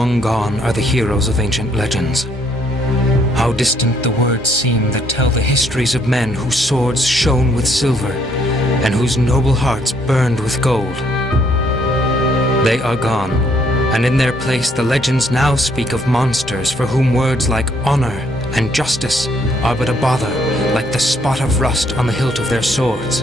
long gone are the heroes of ancient legends. How distant the words seem that tell the histories of men whose swords shone with silver and whose noble hearts burned with gold. They are gone, and in their place the legends now speak of monsters for whom words like honor and justice are but a bother, like the spot of rust on the hilt of their swords.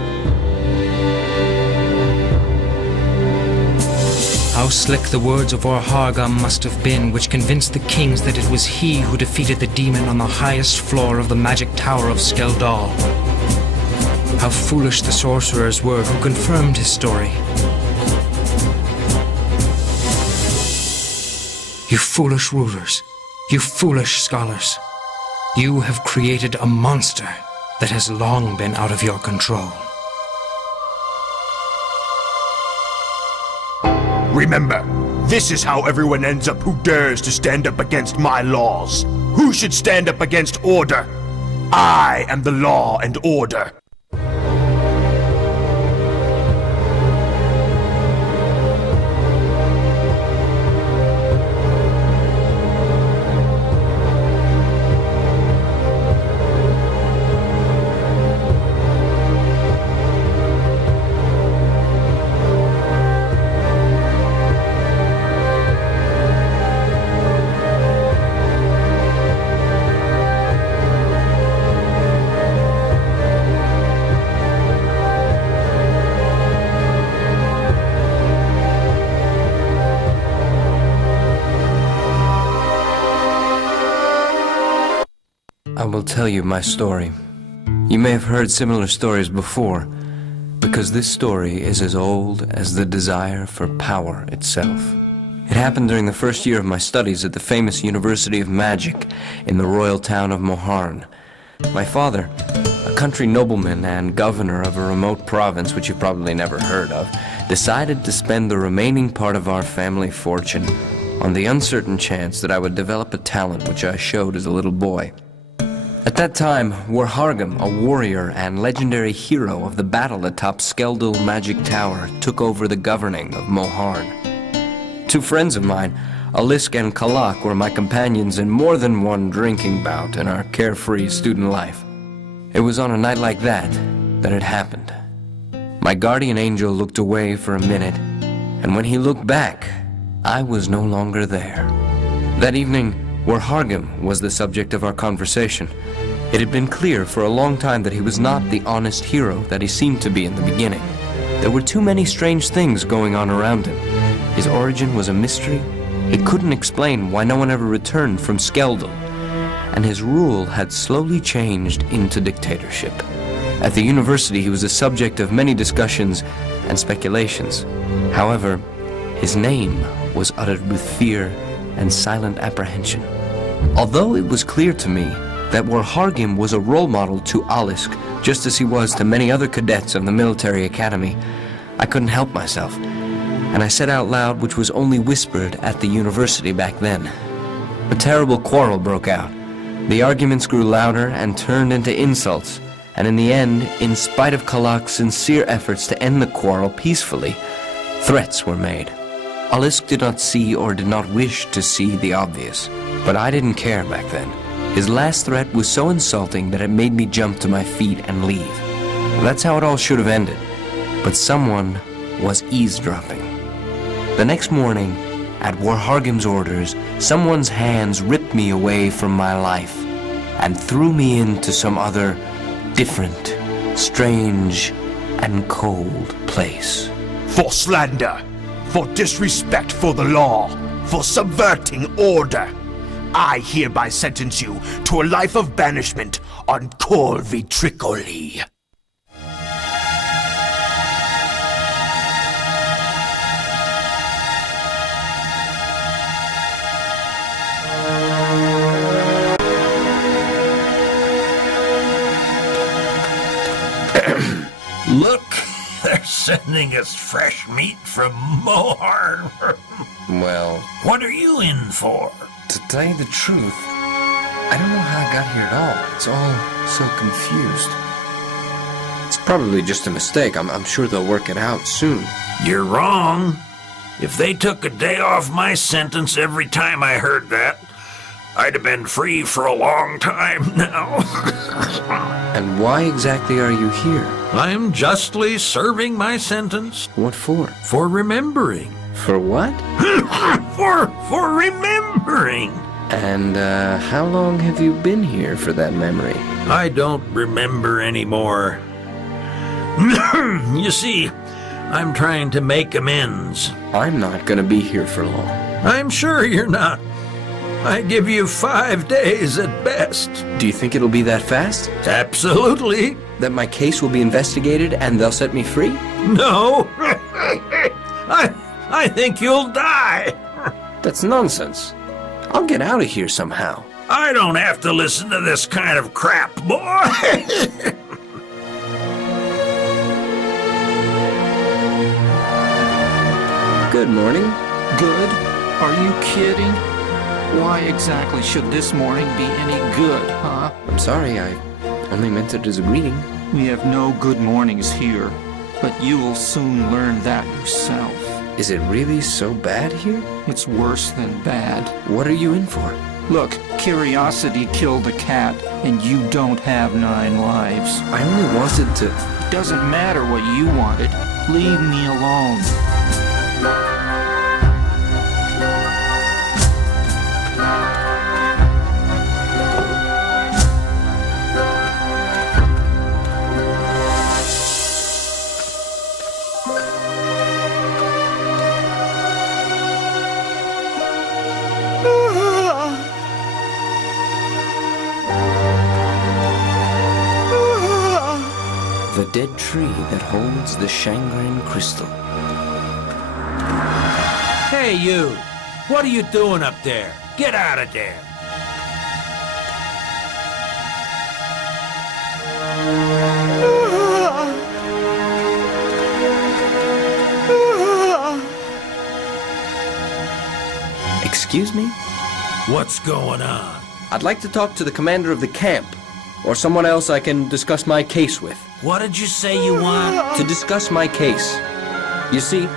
How slick the words of Orhargam must have been, which convinced the kings that it was he who defeated the demon on the highest floor of the magic tower of Skeldal. How foolish the sorcerers were who confirmed his story. You foolish rulers, you foolish scholars, you have created a monster that has long been out of your control. Remember, this is how everyone ends up who dares to stand up against my laws. Who should stand up against order? I am the law and order. I will tell you my story. You may have heard similar stories before, because this story is as old as the desire for power itself. It happened during the first year of my studies at the famous University of Magic in the royal town of Moharn. My father, a country nobleman and governor of a remote province which you've probably never heard of, decided to spend the remaining part of our family fortune on the uncertain chance that I would develop a talent which I showed as a little boy. At that time, Warhargam, a warrior and legendary hero of the battle atop Skeldal Magic Tower, took over the governing of Moharn. Two friends of mine, Alisk and Kalak, were my companions in more than one drinking bout in our carefree student life. It was on a night like that it happened. My guardian angel looked away for a minute, and when he looked back, I was no longer there. That evening, Warhargam was the subject of our conversation. It had been clear for a long time that he was not the honest hero that he seemed to be in the beginning. There were too many strange things going on around him. His origin was a mystery. He couldn't explain why no one ever returned from Skeldal. And his rule had slowly changed into dictatorship. At the university, he was the subject of many discussions and speculations. However, his name was uttered with fear and silent apprehension. Although it was clear to me that Warhargam was a role model to Alisk, just as he was to many other cadets of the military academy, I couldn't help myself, and I said out loud, which was only whispered at the university back then. A terrible quarrel broke out. The arguments grew louder and turned into insults, and in the end, in spite of Kalak's sincere efforts to end the quarrel peacefully, threats were made. Alisk did not see or did not wish to see the obvious, but I didn't care back then. His last threat was so insulting that it made me jump to my feet and leave. That's how it all should have ended, but someone was eavesdropping. The next morning, at Warhargam's orders, someone's hands ripped me away from my life and threw me into some other, different, strange, and cold place. For slander, for disrespect for the law, for subverting order, I hereby sentence you to a life of banishment on Corvi Tricoli. Look, they're sending us fresh meat from Moharn. Well, What are you in for? to tell you the truth, I don't know how I got here at all. It's all so confused. It's probably just a mistake. I'm sure they'll work it out soon. You're wrong. If they took a day off my sentence every time I heard that, I'd have been free for a long time now. And why exactly are you here? I'm justly serving my sentence. What for? For remembering. For what? For remembering. And, how long have you been here for that memory? I don't remember anymore. You see, I'm trying to make amends. I'm not gonna be here for long. I'm sure you're not. I give you 5 days at best. Do you think it'll be that fast? Absolutely. That my case will be investigated and they'll set me free? No. I think you'll die. That's nonsense. I'll get out of here somehow. I don't have to listen to this kind of crap, boy. Good morning. Good? Are you kidding? Why exactly should this morning be any good, huh? I'm sorry, I only meant it as a greeting. We have no good mornings here, but you will soon learn that yourself. Is it really so bad here? It's worse than bad. What are you in for? Look, curiosity killed a cat, and you don't have 9 lives. I only wanted to... Doesn't matter what you wanted. Leave me alone. The dead tree that holds the Shangren crystal. Hey, you. What are you doing up there? Get out of there. Excuse me? What's going on? I'd like to talk to the commander of the camp, or someone else I can discuss my case with. What did you say you want? To discuss my case. You see,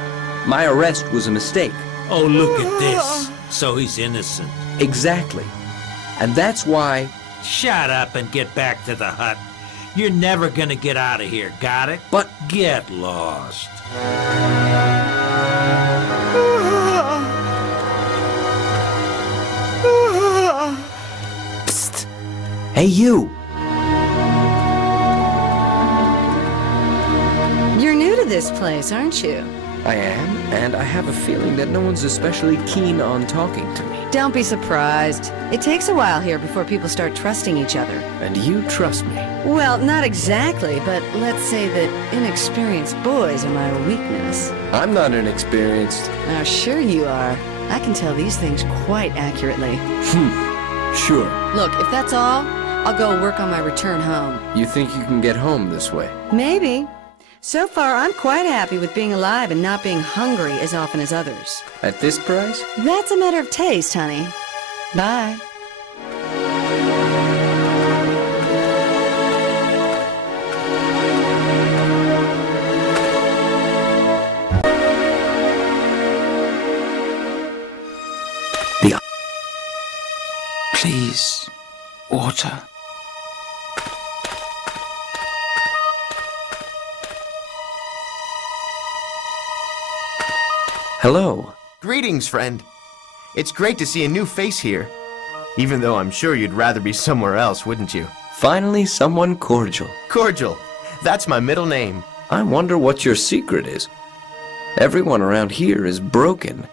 my arrest was a mistake. Oh, look at this. So he's innocent. Exactly. And that's why... Shut up and get back to the hut. You're never gonna get out of here, got it? But... Get lost. Psst. Hey, you! You're new to this place, aren't you? I am, and I have a feeling that no one's especially keen on talking to me. Don't be surprised. It takes a while here before people start trusting each other. And you trust me. Well, not exactly, but let's say that inexperienced boys are my weakness. I'm not inexperienced. Oh, sure you are. I can tell these things quite accurately. Sure. Look, if that's all, I'll go work on my return home. You think you can get home this way? Maybe. So far, I'm quite happy with being alive and not being hungry as often as others. At this price? That's a matter of taste, honey. Bye. Please, water. Hello. Greetings, friend. It's great to see a new face here. Even though I'm sure you'd rather be somewhere else, wouldn't you? Finally, someone cordial. Cordial. That's my middle name. I wonder what your secret is. Everyone around here is broken,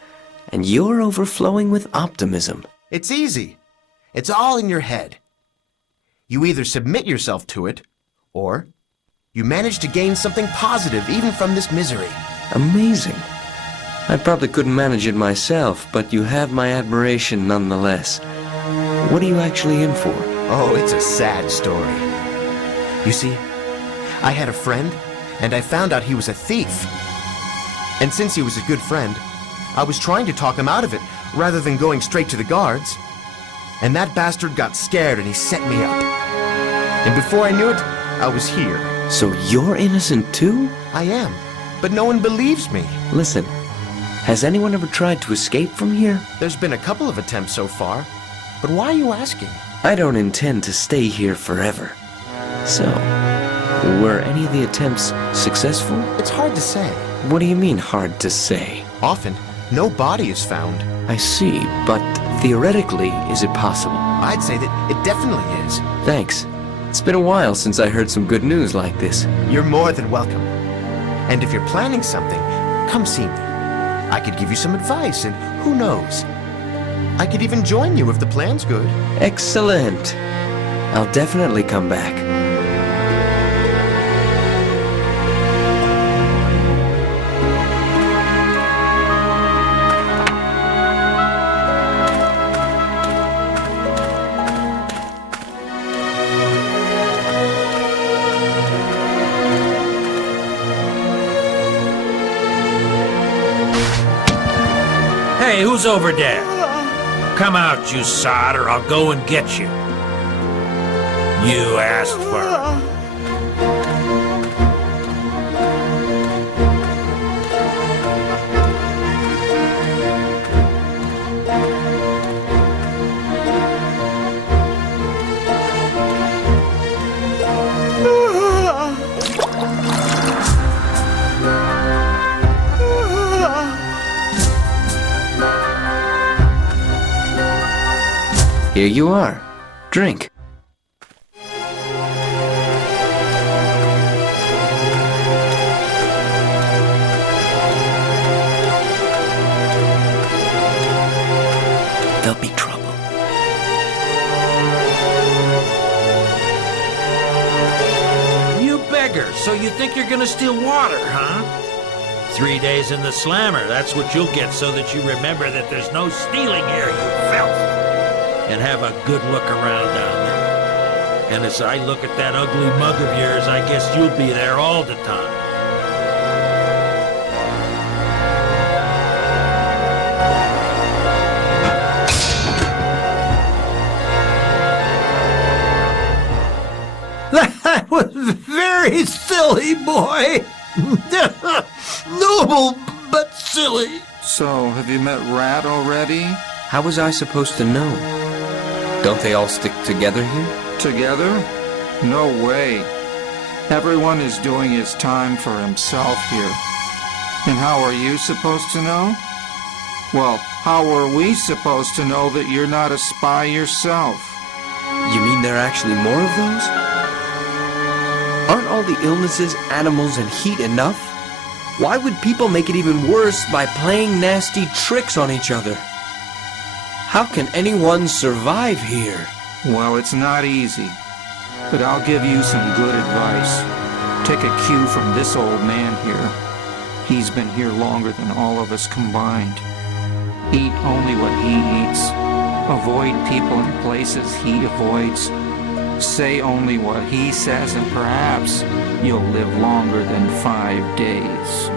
and you're overflowing with optimism. It's easy. It's all in your head. You either submit yourself to it, or you manage to gain something positive even from this misery. Amazing. I probably couldn't manage it myself, but you have my admiration nonetheless. What are you actually in for? Oh, it's a sad story. You see, I had a friend, and I found out he was a thief. And since he was a good friend, I was trying to talk him out of it, rather than going straight to the guards. And that bastard got scared and he set me up. And before I knew it, I was here. So you're innocent too? I am, but no one believes me. Listen, Has anyone ever tried to escape from here? There's been a couple of attempts so far. But why are you asking? I don't intend to stay here forever. So, were any of the attempts successful? It's hard to say. What do you mean, hard to say? Often, no body is found. I see, but theoretically, is it possible? I'd say that it definitely is. Thanks. It's been a while since I heard some good news like this. You're more than welcome. And if you're planning something, come see me. I could give you some advice, and who knows? I could even join you if the plan's good. Excellent. I'll definitely come back. Hey, who's over there? Come out, you sod, or I'll go and get you. You asked for it. Here you are. Drink. There'll be trouble. You beggar, so you think you're gonna steal water, huh? 3 days in the slammer, that's what you'll get so that you remember that there's no stealing here, you filth. And have a good look around down there. And as I look at that ugly mug of yours, I guess you'll be there all the time. That was very silly, boy. Noble, but silly. So, have you met Rat already? How was I supposed to know? Don't they all stick together here? Together? No way. Everyone is doing his time for himself here. And how are you supposed to know? Well, how are we supposed to know that you're not a spy yourself? You mean there are actually more of those? Aren't all the illnesses, animals, and heat enough? Why would people make it even worse by playing nasty tricks on each other? How can anyone survive here? Well, it's not easy. But I'll give you some good advice. Take a cue from this old man here. He's been here longer than all of us combined. Eat only what he eats. Avoid people and places he avoids. Say only what he says, and perhaps you'll live longer than 5 days.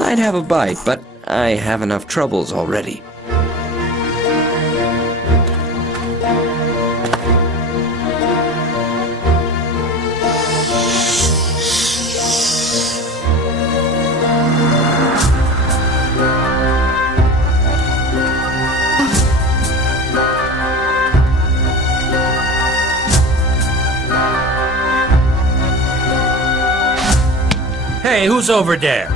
I'd have a bite, but I have enough troubles already. Hey, who's over there?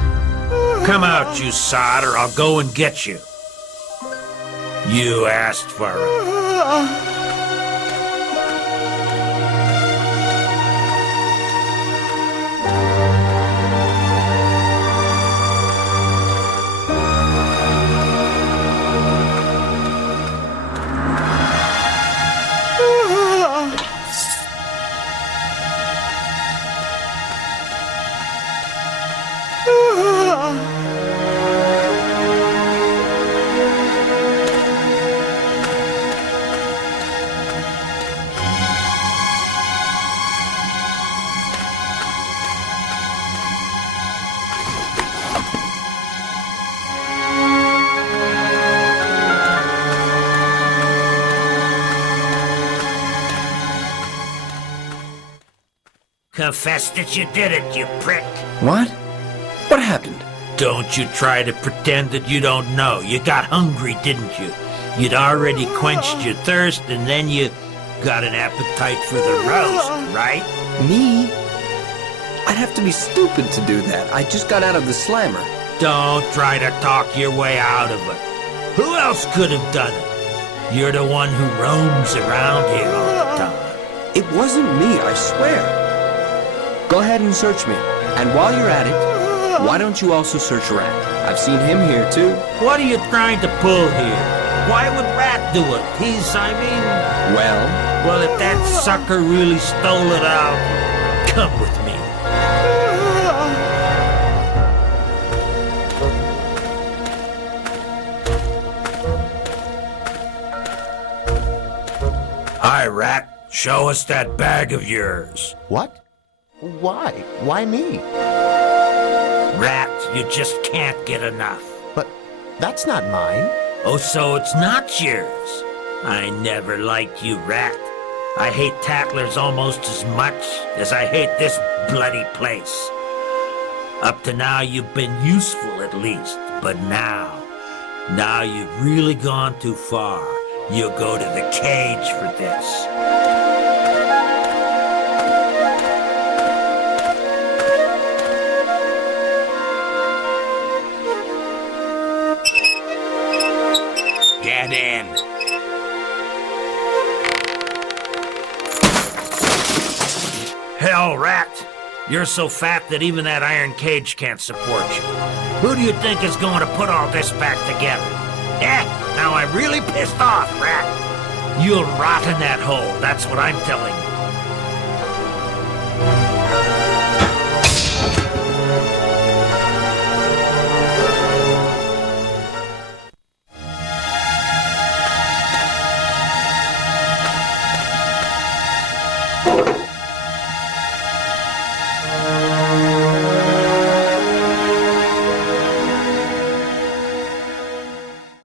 Come out, you sod, or I'll go and get you. You asked for it. Confess that you did it, you prick. What? What happened? Don't you try to pretend that you don't know. You got hungry, didn't you? You'd already quenched your thirst, and then you got an appetite for the roast, right? Me? I'd have to be stupid to do that. I just got out of the slammer. Don't try to talk your way out of it. Who else could have done it? You're the one who roams around here all the time. It wasn't me, I swear. Go ahead and search me. And while you're at it, why don't you also search Rat? I've seen him here too. What are you trying to pull here? Why would Rat do it? Well, if that sucker really stole it out, come with me. Hi, Rat. Show us that bag of yours. What? Why? Why me? Rat, you just can't get enough. But that's not mine. Oh, so it's not yours. I never liked you, Rat. I hate tattlers almost as much as I hate this bloody place. Up to now, you've been useful at least, but now you've really gone too far. You'll go to the cage for this. Get in. Hell, Rat. You're so fat that even that iron cage can't support you. Who do you think is going to put all this back together? Now I'm really pissed off, Rat. You'll rot in that hole, that's what I'm telling you.